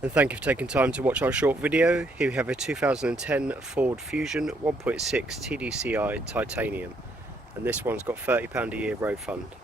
And thank you for taking time to watch our short video. Here we have a 2010 Ford Fusion 1.6 tdci titanium, and this one's got £30 a year road fund.